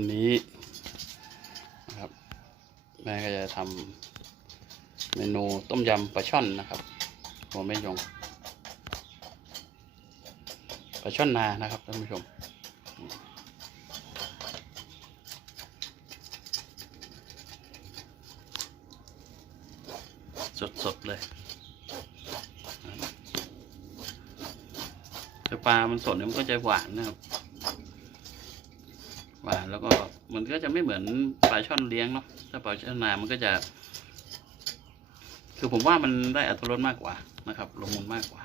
วันนี้นะครับ แม่ก็จะทำเมนูต้มยำปลาช่อนนะครับหัวแม่ยงปลาช่อนนานะครับท่านผู้ชมสดๆเลยแต่ปลามันสดเนี่ยมันก็จะหวานนะครับ แล้วก็มันก็จะไม่เหมือนปลาช่อนเลี้ยงเนาะถ้าปลาช่อนนา มันก็จะ คือผมว่ามันได้อัตรสมากกว่านะครับลงมุนมากกว่า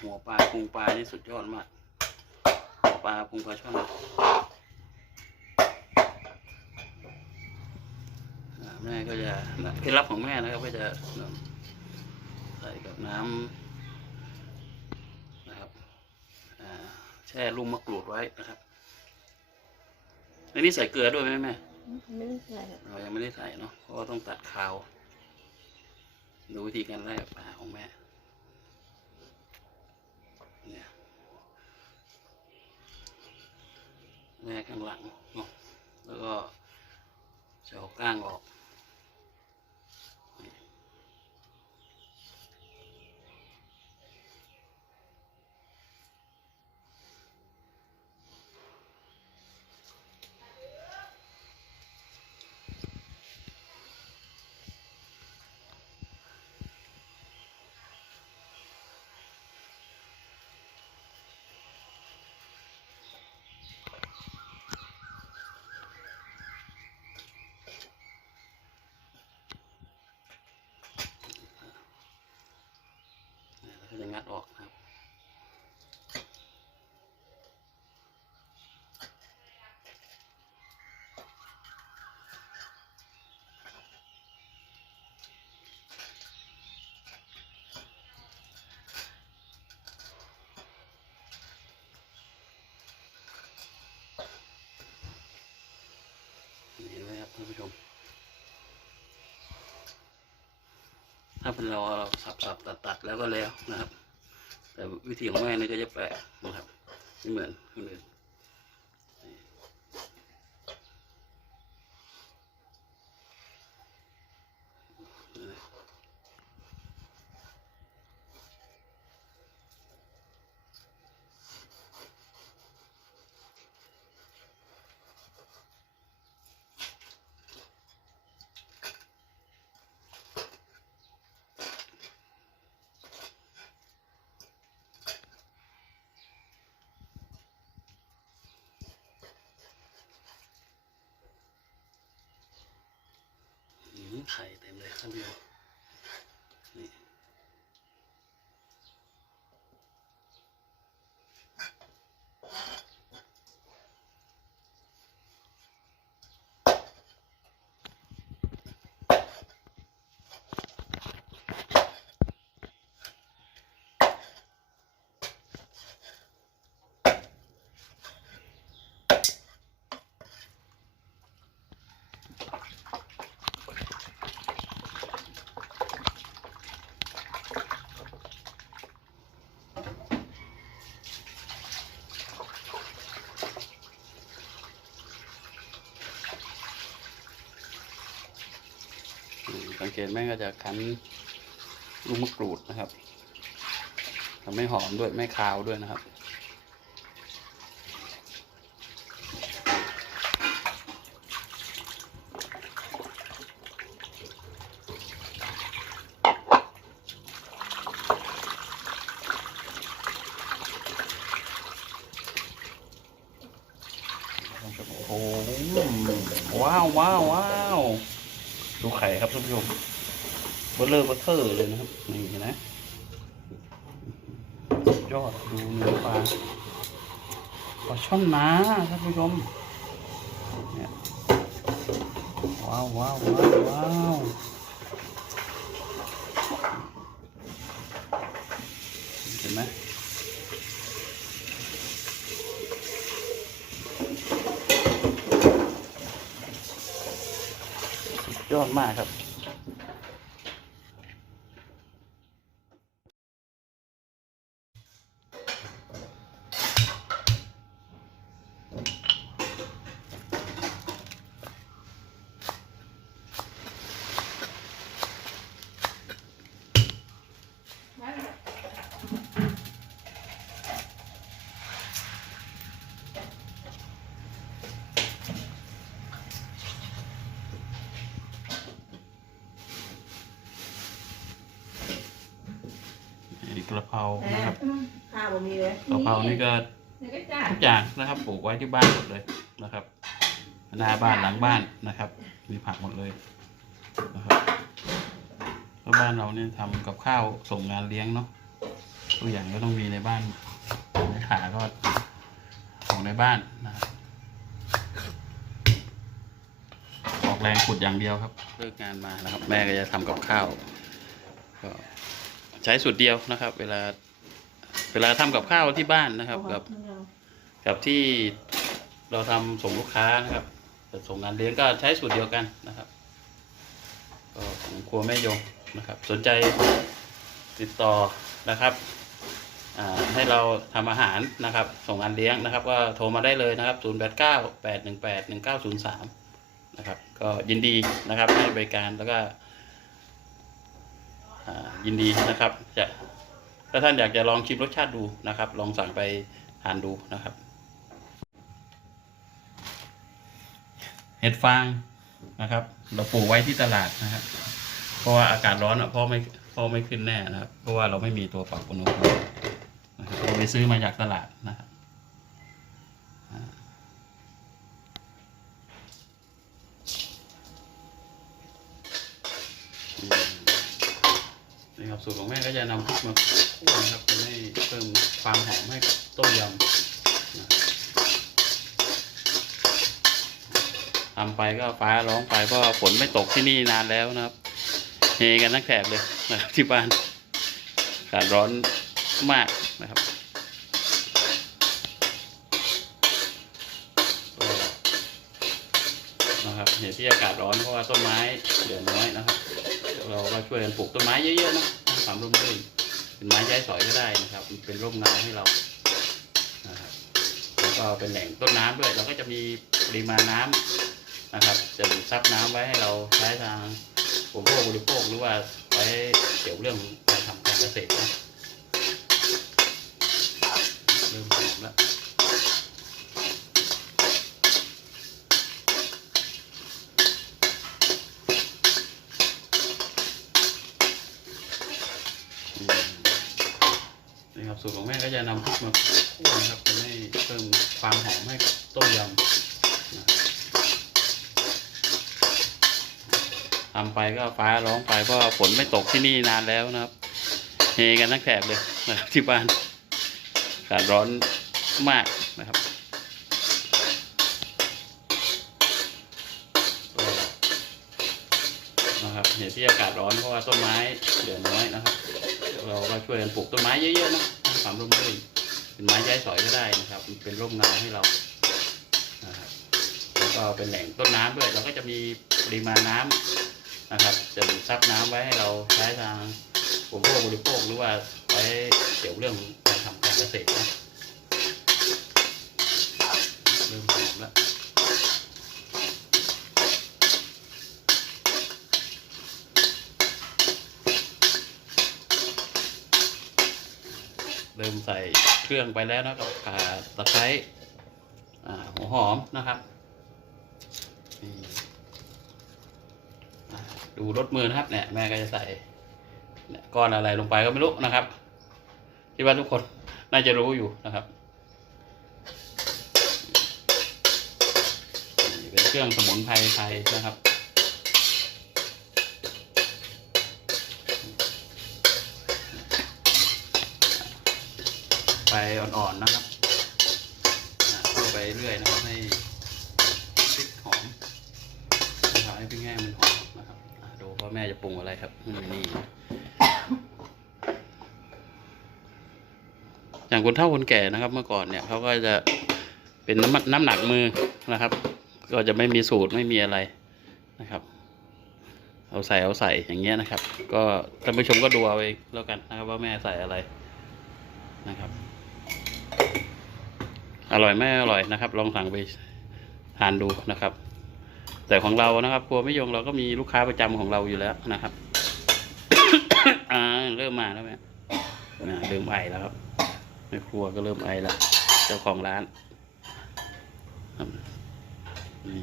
หัวปลาพุงปลานี่สุดยอดมากหัวปลาพุงปลาช่อนอ่า แม่ก็จะเคล็ดลับของแม่นะครับ ก็จะใส่กับน้ำนะครับอ่าแช่ลูกมะกรูดไว้นะครับในนี้ใส่เกลือด้วยไหมแม่ไม่ได้ใส่ครับเรายังไม่ได้ใส่เนาะเพราะว่าต้องตัดคาวดูวิธีการไล่ปลาของแม่เนี่ยแม่ข้างหลังเนาะแล้วก็จะเอาก้างออก ก็จะงัดออกครับ เห็นไหมครับท่านผู้ชมถ้าเป็นเราเราสับสับตัด แล้วก็แล้วนะครับ แต่วิธีของแม่นี่ก็จะแปลกนะครับไม่เหมือนคนอื่นอืม ไข่เต็มเลยท่านผู้ชม เกตแม่ก็จะคั้นลูกมะกรูดนะครับทำให้หอมด้วยไม่คาวด้วยนะครับโอ้โหว้าวว้าวว้าว ข่ครับท่านผู้ชมเบลเลอร์เบลเทอร์เลยนะครับ นี่นะยอดดูเนื้อปลาปลาช่อนนาท่านผู้ชมเนี่ยว้าวว้าวว้าวว้าวเห็นไหม ยอด มากครับ นี่ กระเพรานะครับข้าวบ่มีเลยกระเพรานี่ก็เดี๋ยวก็จ้าทุกอย่างนะครับปลูกไว้ที่บ้านหมดเลยนะครับหน้าบ้านหลังบ้านนะครับ มีผักหมดเลยนะครับแล้วบ้านเราเนี่ยทำกับข้าวส่งงานเลี้ยงเนาะตัวอย่างก็ต้องมีในบ้านในขาก็ของในบ้านนะครับออกแรงขุดอย่างเดียวครับเลิกงานมานะครับ แม่ก็จะทำกับข้าวก็ ใช้สูตรเดียวนะครับ เวลา เวลาทำกับข้าวที่บ้านนะครับ กับกับที่เราทำส่งลูกค้านะครับจะส่งงานเลี้ยงก็ใช้สูตรเดียวกันนะครับก็ของครัวแม่ยงนะครับ สนใจติดต่อนะครับอ่าให้เราทำอาหารนะครับ ส่งงานเลี้ยงนะครับ ก็โทรมาได้เลยนะครับ 0 8 9 8 1 8 1 9 0 3 นะครับ ก็ยินดีนะครับให้บริการแล้วก็อ่า ยินดีนะครับจะถ้าท่านอยากจะลองชิมรสชาติดูนะครับ ลองสั่งไปทานดูนะครับเห็ดฟางนะครับ เราปลูกไว้ที่ตลาดนะครับ เพราะว่าอากาศร้อนอะพ่อไม่พ่อไม่ขึ้นแน่นะครับ เพราะว่าเราไม่มีตัวปรับอุณหภูมินะครับเราไปซื้อมาจากตลาดนะครับอ่าอืม ครับ สูตรของแม่ก็จะนำพริกมาคั่วนะครับจะให้เพิ่มความหอมให้กับต้มยำนะทำไปก็ฟ้าร้องไปเพราะฝนไม่ตกที่นี่นานแล้วนะครับเฮกันทั้งแถบเลยนะครับที่บ้านอากาศร้อนมากนะครับนะครับเหตุที่อากาศร้อนเพราะว่าต้นไม้เหลือน้อยนะครับ เราก็ช่วยกันปลูกต้นไม้เยอะๆนะความร่มรื่นเป็นไม้ย้ายสอยก็ได้นะครับเป็นร่มเงาให้เรานะครับแล้วก็เป็นแหล่งต้นน้ำด้วย เราก็จะมีปริมาณน้ำนะครับ จะดูดซับน้ำไว้ให้เราใช้ทางอุปโภคบริโภคหรือว่าไว้เกี่ยวเรื่องการทำการเกษตรนะเริ่มหอมแล้วอืมนี่ครับ สูตรของแม่ก็จะนำพริกมาคั่วนะครับจะให้เพิ่มความหอมให้กับต้มยำนะทำไปก็ฟ้าร้องไปเพราะฝนไม่ตกที่นี่นานแล้วนะครับเฮกันทั้งแถบเลยนะครับที่บ้านอากาศร้อนมากนะครับนะครับเหตุที่อากาศร้อนเพราะว่าต้นไม้เหลือน้อยนะครับ เราก็ช่วยกันปลูกต้นไม้เยอะๆนะความร่มรื่นเป็นไม้ย้ายสอยก็ได้นะครับ เป็นร่มเงาให้เรานะครับแล้วก็เป็นแหล่งต้นน้ำด้วย เราก็จะมีปริมาณน้ำนะครับ จะดูดซับน้ำไว้ให้เราใช้ทางอุปโภคบริโภคหรือว่าไว้เกี่ยวเรื่องการทำการเกษตรนะเริ่มหอมแล้วเริ่ม ใส่เครื่องไปแล้วนะกับข่าตะไคร้อ่าหัวหอมนะครับดูรถมือนะครับเนี่ยแม่ก็จะใส่ก้อนอะไรลงไปก็ไม่รู้นะครับคิดว่าทุกคนน่าจะรู้อยู่นะครับเป็นเครื่องสมุนไพรไทยนะครับ อ่อนๆนะครับคั่วไปเรื่อยนะครับให้พริกหอมทำให้พริกแห้งมันหอมนะครับดูว่าแม่จะปรุงอะไรครับนี่อย่างคนเฒ่าคนแก่นะครับ เมื่อก่อนเนี่ยเขาก็จะเป็นน้ำน้ำหนักมือนะครับ ก็จะไม่มีสูตรไม่มีอะไรนะครับ เอาใส่เอาใส่อย่างเงี้ยนะครับ ก็ท่านผู้ชมก็ดูเอาเองแล้วกันนะครับ ว่าแม่ใส่อะไรนะครับ อร่อยไม่อร่อยนะครับ ลองสั่งไปทานดูนะครับ แต่ของเรานะครับครัวไม่ยงเราก็มีลูกค้าประจำของเราอยู่แล้วนะครับ อ่าเริ่มมาแล้วแม่เริ่มไอแล้วครับแม่ครัวก็เริ่มไอแล้วเจ้าของร้านนี่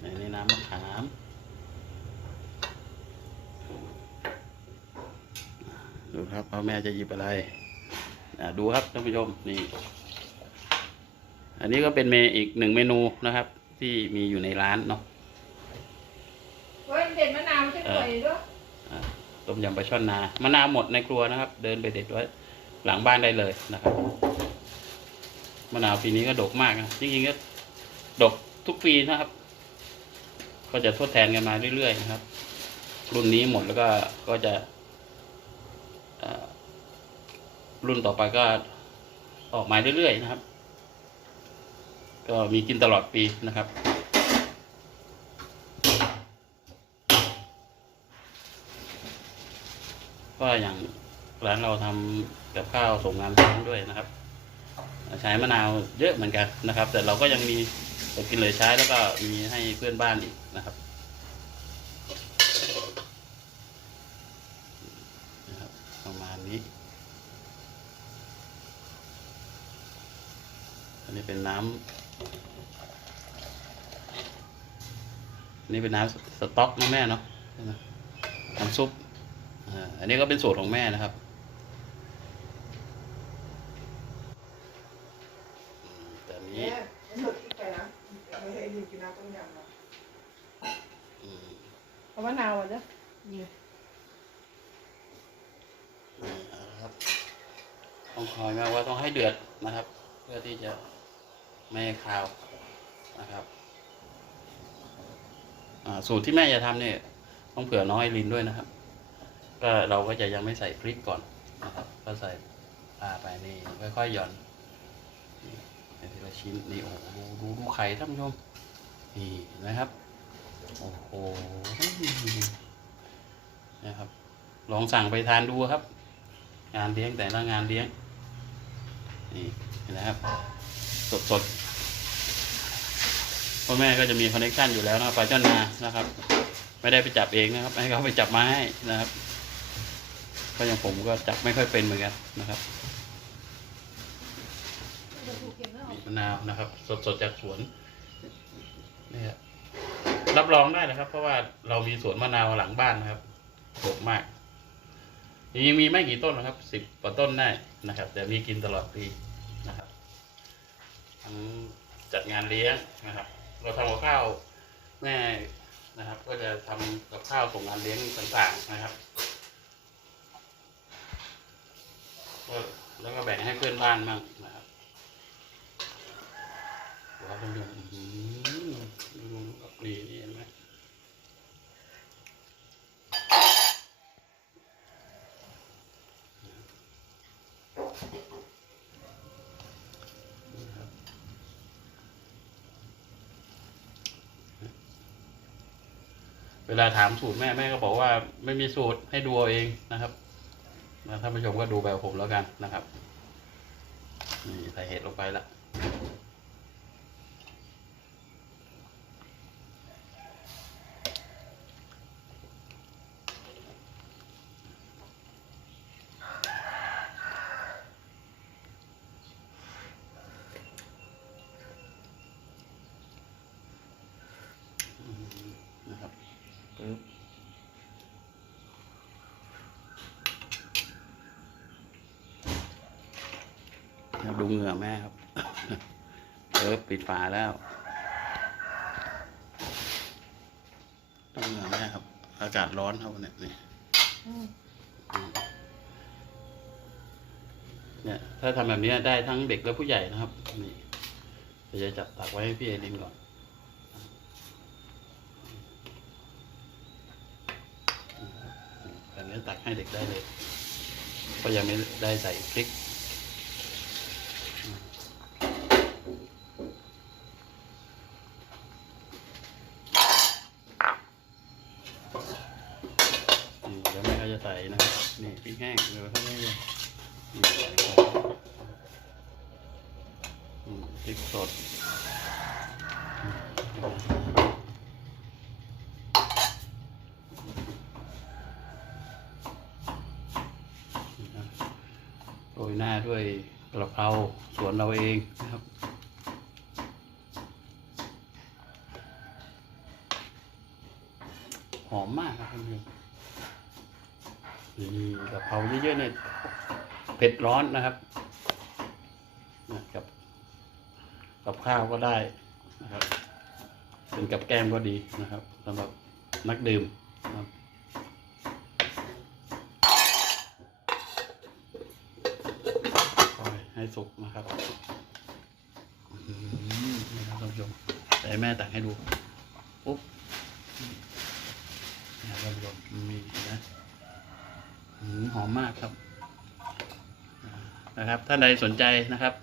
ในนี้น้ำมะขาม ดูครับว่าแม่จะหยิบอะไรอะดูครับท่านผู้ชมนี่ อันนี้ก็เป็นเมอีกหนึ่งเมนูนะครับ ที่มีอยู่ในร้านเนาะเฮ้ยเด็ดมะนาวช่วยหน่อยด้วยอะต้มยำปลาช่อนนามะนาวหมดในครัวนะครับ เดินไปเด็ดไว้หลังบ้านได้เลยนะครับมะนาวปีนี้ก็ดกมากนะจริงๆก็ดกทุกปีนะครับ ก็จะทดแทนกันมาเรื่อยๆนะครับ รุ่นนี้หมดแล้วก็ก็จะเอ่อ รุ่นต่อไปก็ออกมาเรื่อยๆนะครับ ก็มีกินตลอดปีนะครับ ก็อย่างร้านเราทำกับข้าวส่งงานเลี้ยงด้วยนะครับ ใช้มะนาวเยอะเหมือนกันนะครับ แต่เราก็ยังมีกินเลยใช้แล้วก็มีให้เพื่อนบ้านอีกนะครับประมาณนี้ อันนี้เป็นน้ำอันนี่เป็นน้ำสต๊อกนะแม่เนาะใช่ไหมน้ำซุปอ่าอันนี้ก็เป็นสูตรของแม่นะครับอืมแต่อันนี้เนี่ยหมดที่ไปนะไม่ให้ดีกินน้ำต้มยำนะอืมเอามะนาวอะเด้อนี่นี่เอาละครับ ต้องคอยมากว่าต้องให้เดือดนะครับ เพื่อที่จะ ไม่ให้คาวนะครับสูตรที่แม่จะทำเนี่ยต้องเผื่อน้องไอรินด้วยนะครับ ก็เราก็จะยังไม่ใส่พริกก่อนนะครับ ก็ใส่ปลาไปนี่ค่อยๆหย่อนนี่ในทีละชิ้นนี่โอ้โหดูดูดูไข่ท่านผู้ชมนี่นะครับโอ้โหนะครับ ลองสั่งไปทานดูครับ งานเลี้ยงแต่ละงานเลี้ยงนี่นะครับ สดสดๆ พ่อแม่ก็จะมีคอนเนคชั่นอยู่แล้วนะครับปลาจ้อนนานะครับ ไม่ได้ไปจับเองนะครับ ให้เขาไปจับมาให้นะครับก็อย่างผมก็จับไม่ค่อยเป็นเหมือนกันนะครับมีมะนาวนะครับสดสดๆจากสวนนี่ครับรับรองได้นะครับ เพราะว่าเรามีสวนมะนาวหลังบ้านนะครับดกมากยังมีไม่กี่ต้นนะครับสิบกว่าต้นได้นะครับ แต่มีกินตลอดปีนะครับทั้งจัดงานเลี้ยงนะครับ เราทำกับข้าวแม่นะครับ ก็จะทำกับข้าวส่งงานเลี้ยงต่างๆนะครับก็แล้วก็แบ่งให้เพื่อนบ้านบ้างนะครับว้าวท่านผู้ชมอื้อหือดูกับนี่นี่เห็นไหมนะครับ เวลาถามสูตรแม่แม่ก็บอกว่าไม่มีสูตรให้ดูเอาเองนะครับนะท่านผู้ชมก็ดูแบบผมแล้วกันนะครับนี่ใส่เห็ดลงไปละอืมนะครับปึ๊บครับ ดูเหงื่อแม่ครับ เออปิดฝาแล้วดูเหงื่อแม่ครับ อากาศร้อนครับเนี่ยนี่เนี่ย ถ้าทำแบบนี้ได้ทั้งเด็กและผู้ใหญ่นะครับ นี่จะจับตักไว้ให้พี่เอลินก่อนแบบนี้ตักให้เด็กได้เลยเพราะยังไม่ได้ใส่พริก ใส่นะครับนี่พริกแห้งเดี๋ยวเขาไม่นี่ใส่ไปอืมพริกสดโรยหน้าด้วยกระเพราสวนเราเองนะครับหอมมากครับท่านผู้ชม นี่กะเพราเยอะๆเนี่ยเผ็ดร้อนนะครับนะกับกับข้าวก็ได้นะครับ เป็นกับแก้มก็ดีนะครับสำหรับนักดื่มนะครับปล่อยให้สุกนะครับนี่ครับท่านผู้ชมแต่แม่ตักให้ดูปุ๊บนะครับท่านผู้ชมมีนะ หืมหอมมากครับอ่านะครับท่านใดสนใจนะครับ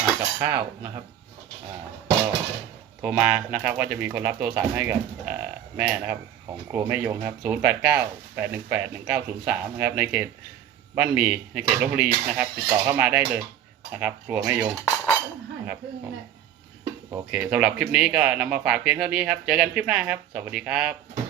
อ่ากับข้าวนะครับอ่าก็โทรมานะครับก็จะมีคนรับโทรศัพท์ให้กับอ่าแม่นะครับ ของครัวแม่ยงครับ 0 8 9 8 1 8 1 9 0 3 นะครับ ในเขตบ้านหมีในเขตลบบุรีนะครับ ติดต่อเข้ามาได้เลยนะครับ ครัวแม่ยงหั่นครับครึ่งแหละโอเคสำหรับคลิปนี้ก็นำมาฝากเพียงเท่านี้ครับ เจอกันคลิปหน้าครับ สวัสดีครับ